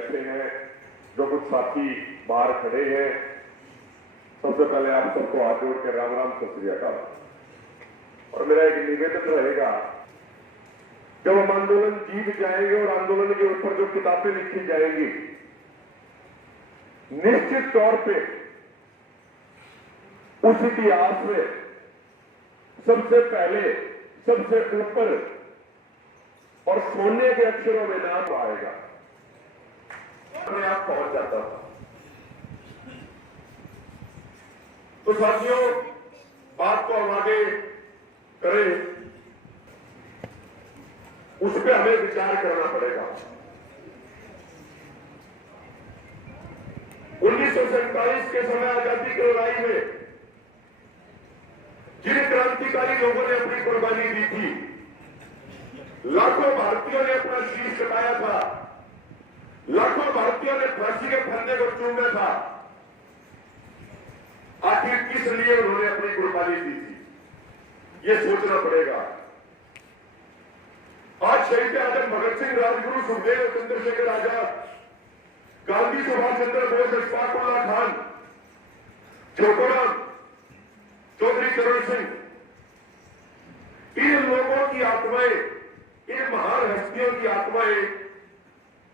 बैठे हैं, जो कुछ साथी बाहर खड़े हैं, सबसे पहले आप सबको हाथ जोड़ के राम राम सत श्री अकाल। और मेरा एक निवेदन रहेगा, जब हम आंदोलन जीत जाएंगे और आंदोलन के ऊपर जो किताबें लिखी जाएंगी, निश्चित तौर पे उस इतिहास में सबसे पहले, सबसे ऊपर और सोने के अक्षरों में नाम आएगा। अपने आप पहुंच जाता था। तो साथियों, बात को हम आगे करें, उस पर हमें विचार करना पड़ेगा। 1947 के समय आजादी की लड़ाई में जिन क्रांतिकारी लोगों ने अपनी कुर्बानी दी थी, लाखों भारतीयों ने अपना शीश कटाया था, लाखों भारतीयों ने फांसी के फंदे को चूमा था। आखिर किस लिए उन्होंने अपनी कुर्बानी दी थी, यह सोचना पड़ेगा। आज शहीद आजम भगत सिंह, राजगुरु, सुखदेव, चंद्रशेखर आजाद, गांधी, सुभाष चंद्र बोस, अशफाक उल्लाह खान, छोटूराम, चौधरी चरण सिंह, इन लोगों की आत्माएं, इन महान हस्तियों की आत्माएं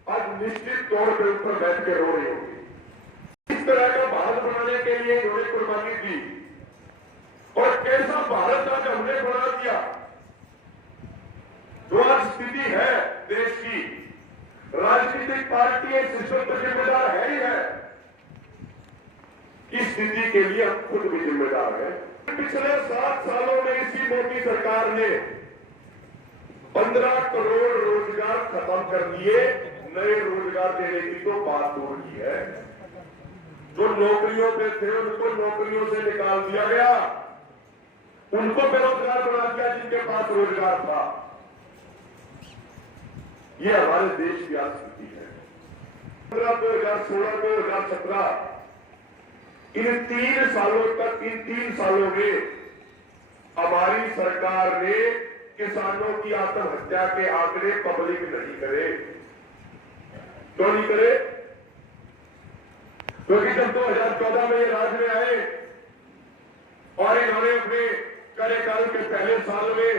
आज निश्चित तौर पर ऊपर बैठ के रो रही होगी। इस तरह का भारत बनाने के लिए इन्होंने कुर्बानी दी, और कैसा भारत आज हमने बना दिया। जो आज स्थिति है देश की, राजनीतिक पार्टी इस सिस्टम पर जिम्मेदार है ही है। इस स्थिति के लिए हम खुद भी जिम्मेदार हैं। पिछले 7 सालों में इसी मोदी सरकार ने 15 करोड़ रोजगार खत्म कर दिए। नए रोजगार देने की तो बात दूर की है। जो नौकरियों पे थे उनको नौकरियों से निकाल दिया गया, उनको बेरोजगार बना दिया जिनके पास रोजगार था। ये हमारे देश की आज स्थिति है। 2016, 2017 इन 3 सालों तक, इन 3 सालों में हमारी सरकार ने किसानों की आत्महत्या के आंकड़े पब्लिक नहीं करे। क्यों नहीं करे? क्योंकि जब 2014 में राज में आए और इन्होंने अपने कार्यकाल के पहले साल में,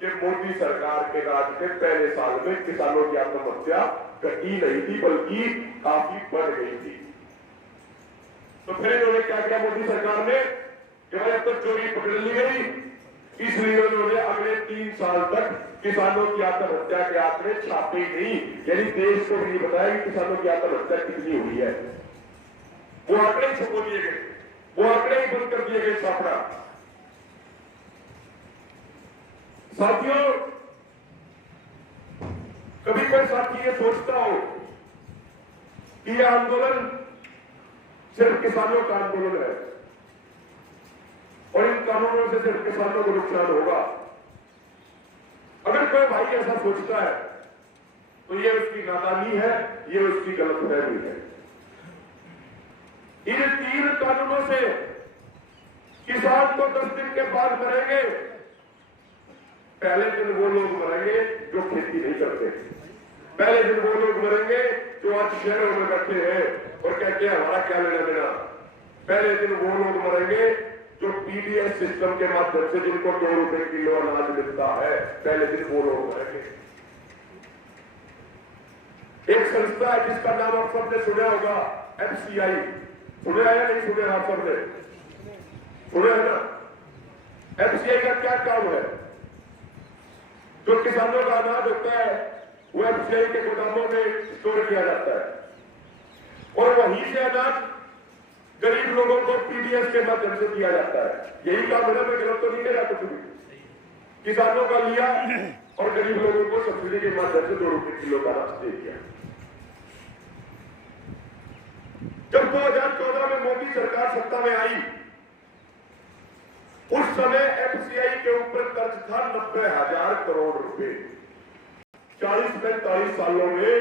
कि मोदी सरकार के राज के पहले साल में किसानों की आत्महत्या घटी नहीं थी, बल्कि काफी बढ़ गई थी। तो फिर इन्होंने क्या किया मोदी सरकार ने, जब तक चोरी पकड़ ली गई, इसलिए उन्होंने अगले 3 साल तक किसानों की आत्महत्या के आंकड़े छापे ही नहीं। यानी देश को भी नहीं बताया कि किसानों की आत्महत्या कितनी हुई है। वो आंकड़े छुपा दिए गए, वो आंकड़े ही बंद कर दिए गए छापना। साथियों, कभी कोई साथी ये सोचता हो कि यह आंदोलन सिर्फ किसानों का आंदोलन है और इन कानूनों से सिर्फ किसानों को नुकसान होगा, अगर कोई भाई ऐसा सोचता है तो ये उसकी नादानी है, ये उसकी गलतफहमी है। इन 3 कानूनों से किसान तो 10 दिन के बाद मरेंगे। पहले दिन वो लोग मरेंगे जो खेती नहीं करते, पहले दिन वो लोग मरेंगे जो आज शहरों में बैठे हैं और कहते हैं हमारा क्या लेना देना। पहले दिन वो लोग मरेंगे जो पीडीएस सिस्टम के माध्यम से जिनको 2 रुपए किलो अनाज मिलता है, पहले दिन वो लोग मरेंगे। एक संस्था है जिसका नाम आप सबने सुना होगा, एफसीआई। सुना है या नहीं सुना? आप सबने सुना है ना? एफसीआई का क्या काम है? जो किसानों का अनाज होता है वो एफसीआई के गोदामों में स्टोर किया जाता है और वहीं से अनाज गरीब लोगों को पीडीएस के माध्यम से दिया जाता है। यही काम है ना? मैं गलत तो नहीं कह रहा कुछ भी। किसानों का लिया और गरीब लोगों को सब्सिडी के माध्यम से 2 रुपए किलो का अनाज दे दिया। जब 2014 में मोदी सरकार सत्ता में आई, उस समय एफसीआई के ऊपर कर्ज था 90,000 करोड़ रुपए। 40-45 सालों में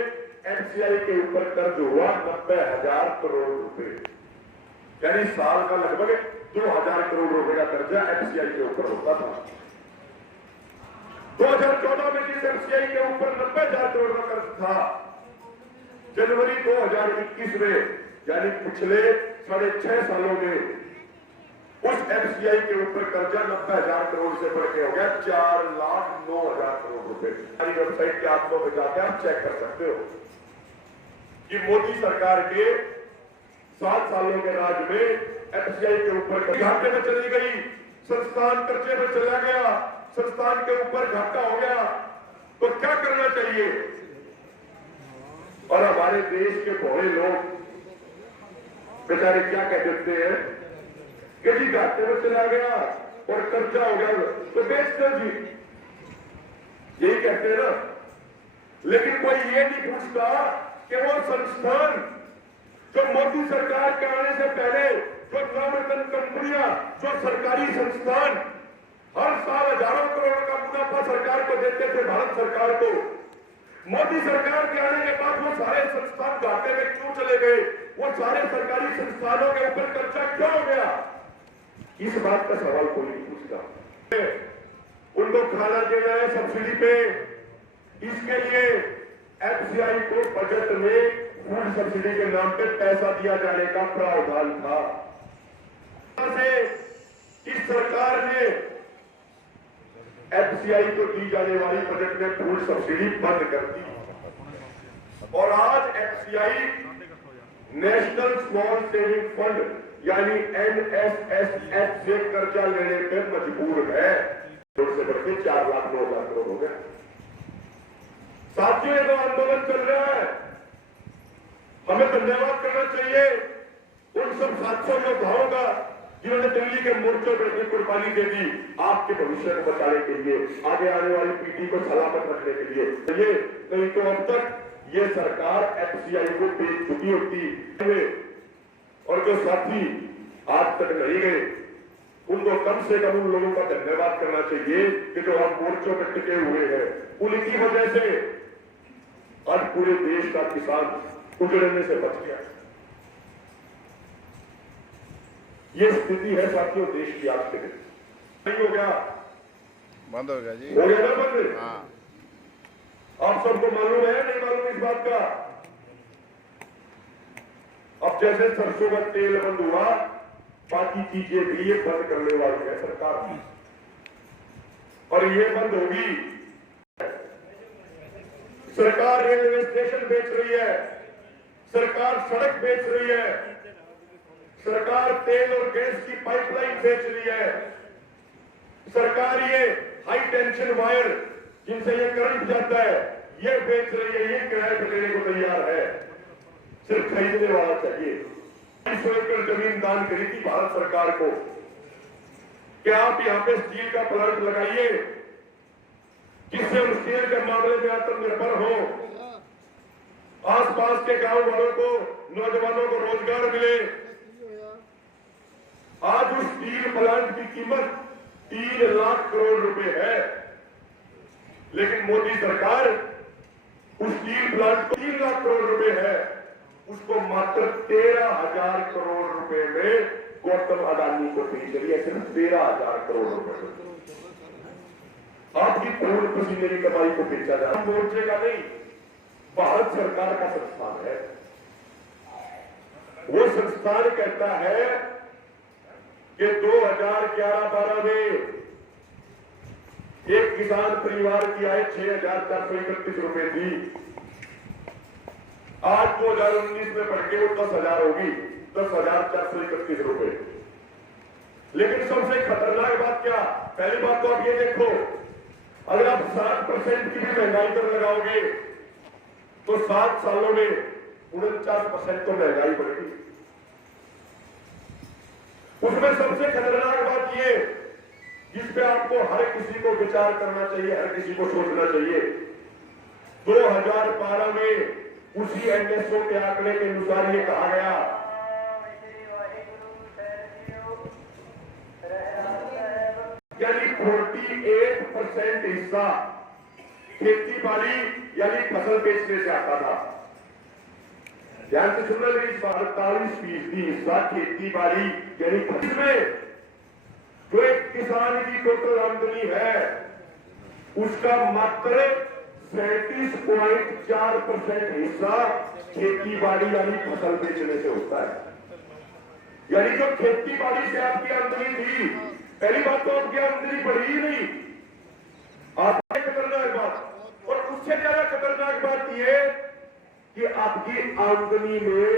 एफसीआई के ऊपर कर्ज हुआ 90,000 करोड़ रुपए। यानी साल का लगभग 2,000 करोड़ रुपए का कर्जा एफसीआई के ऊपर होता था। 2014 में जिस एफसीआई के ऊपर 90,000 करोड़ का कर्ज था, जनवरी 2021 में यानी पिछले 6.5 सालों में उस एफसीआई के ऊपर कर्जा 90,000 करोड़ से बढ़ के हो गया 4,09,000 करोड़ रुपए। हमारी वेबसाइट के आप लोग जाके आप चेक कर सकते हो कि मोदी सरकार के 7 सालों के राज में एफसीआई के ऊपर घाटे में चली गई, संस्थान कर्जे में चला गया, संस्थान के ऊपर घाटा हो गया, तो क्या करना चाहिए? और हमारे देश के भोले लोग बेचारे क्या कह देते हैं कि जी घाटे में चला गया और कर्जा हो गया तो बेच दो जी, यही कहते हैं ना। लेकिन कोई ये नहीं पूछता कि वो संस्थान जो मोदी सरकार के आने से पहले जो नामर्दन कंपनियां, जो सरकारी संस्थान हर साल हजारों करोड़ का मुनाफा सरकार को देते थे, भारत सरकार को, मोदी सरकार के आने के बाद वो सारे संस्थान घाटे में क्यों चले गए? वो सारे सरकारी संस्थानों के ऊपर कर्जा क्यों हो गया? इस बात का सवाल कोई नहीं पूछता। उनको खाना देना है सब्सिडी पे, इसके लिए एफसीआई को बजट में फूड सब्सिडी के नाम पे पैसा दिया जाने का प्रावधान था। इस सरकार ने एफसीआई को दी जाने वाली बजट में फूड सब्सिडी बंद कर दी और आज FCI national small saving fund यानी NSSF से कर्जा लेने पे मजबूर है। से बढ़ के 4,09,000 करोड़ हो गया। साथियों, ये तो आंदोलन चल रहा है, हमें धन्यवाद करना चाहिए उन सब 700 योद्धाओं का जिन्होंने दिल्ली के मोर्चों पर अपनी कुर्बानी दे दी आपके भविष्य को बचाने के लिए, आगे आने वाली पीढ़ी को सलामत रखने के लिए। ये नहीं तो अब तक ये सरकार एफसीआई को बेच चुकी होती। और जो साथी आज तक नहीं गए उनको कम से कम उन लोगों का धन्यवाद करना चाहिए कि जो आप मोर्चों पर टिके हुए हैं, उनकी वजह से आज पूरे देश का किसान उजड़ने से बच गया। ये स्थिति है साथियों देश की आज के दिन। नहीं हो गया, बंद हो गया जी, हो गया ना बंद। हाँ, आप सबको मालूम है नहीं मालूम इस बात का? अब जैसे सरसों का तेल बंद हुआ, बाकी चीजें भी ये बंद करने वाली है सरकार, और ये बंद होगी। सरकार रेलवे स्टेशन बेच रही है, सरकार सड़क बेच रही है, सरकार तेल और गैस की पाइपलाइन बेच रही है, सरकार ये हाई टेंशन वायर जिनसे ये करंट जाता है ये बेच रही है, ये किराए पर देने को तैयार है, सिर्फ खरीदने वाला चाहिए। 250 एकड़ जमीन दान करी थी भारत सरकार को कि आप यहाँ पे स्टील का प्लांट लगाइए जिससे हम स्टील के मामले में आत्मनिर्भर हो, आसपास के गांव वालों को, नौजवानों को रोजगार मिले। आज उस स्टील प्लांट की कीमत 3 लाख करोड़ रुपए है, लेकिन मोदी सरकार उस स्टील प्लांट को 3 लाख करोड़ रुपए है, उसको मात्र 13,000 करोड़ रुपए में गौतम अडानी को बेच रही है, सिर्फ 13,000 करोड़ रुपए। आपकी खून पसीने की कमाई को बेचा जा रहा है। मोर्चे का नहीं, भारत सरकार का संस्थान है। वो संस्थान कहता है कि 2011-12 में एक किसान परिवार की आय 6,431 रुपए थी, आज 2019 में बढ़ के वो 10,000 होगी, 10,431 रुपए। लेकिन सबसे खतरनाक बात क्या? पहली बात तो आप ये देखो, अगर आप 7% की भी महंगाई दर लगाओगे तो 7 सालों में 49% तो महंगाई बढ़ेगी। उसमें सबसे खतरनाक बात ये जिसपे आपको हर किसी को विचार करना चाहिए, हर किसी को सोचना चाहिए, 2012 में उसी एनएसओ के आंकड़े के अनुसार ये कहा गया यानी 48% हिस्सा खेती बाड़ी यानी फसल बेचने से आता था। ध्यान से सुनना मेरी इस बात, 48% हिस्सा खेती बाड़ी यानी फसल में जो एक किसान की टोटल आमदनी है उसका मात्र 37.4% हिस्सा खेती बाड़ी यानी फसल बेचने से होता है। यानी जो खेती बाड़ी से आपकी आमदनी थी, पहली बात तो आपकी आमदनी बढ़ी ही नहीं। आपने खतरनाक बात, और उससे ज्यादा खतरनाक बात यह कि आपकी आमदनी में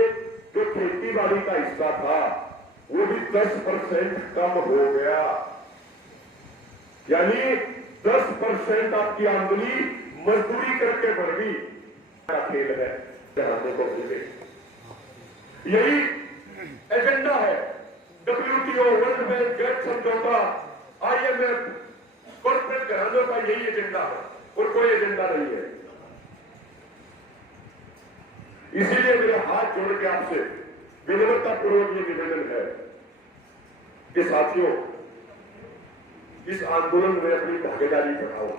जो खेती बाड़ी का हिस्सा था वो भी 10% कम हो गया। यानी 10% आपकी आमदनी मजदूरी करके बढ़ गई। खेल है जानने को मिले, यही एजेंडा है WTO, वर्ल्ड बैंक, गेट समझौता, IMF, कॉर्पोरेट घरानों का यही एजेंडा है और कोई एजेंडा नहीं है। इसीलिए मेरे हाथ जोड़ के आपसे विनम्रतापूर्वक ये निवेदन है कि साथियों, इस आंदोलन में अपनी भागीदारी बढ़ाओ।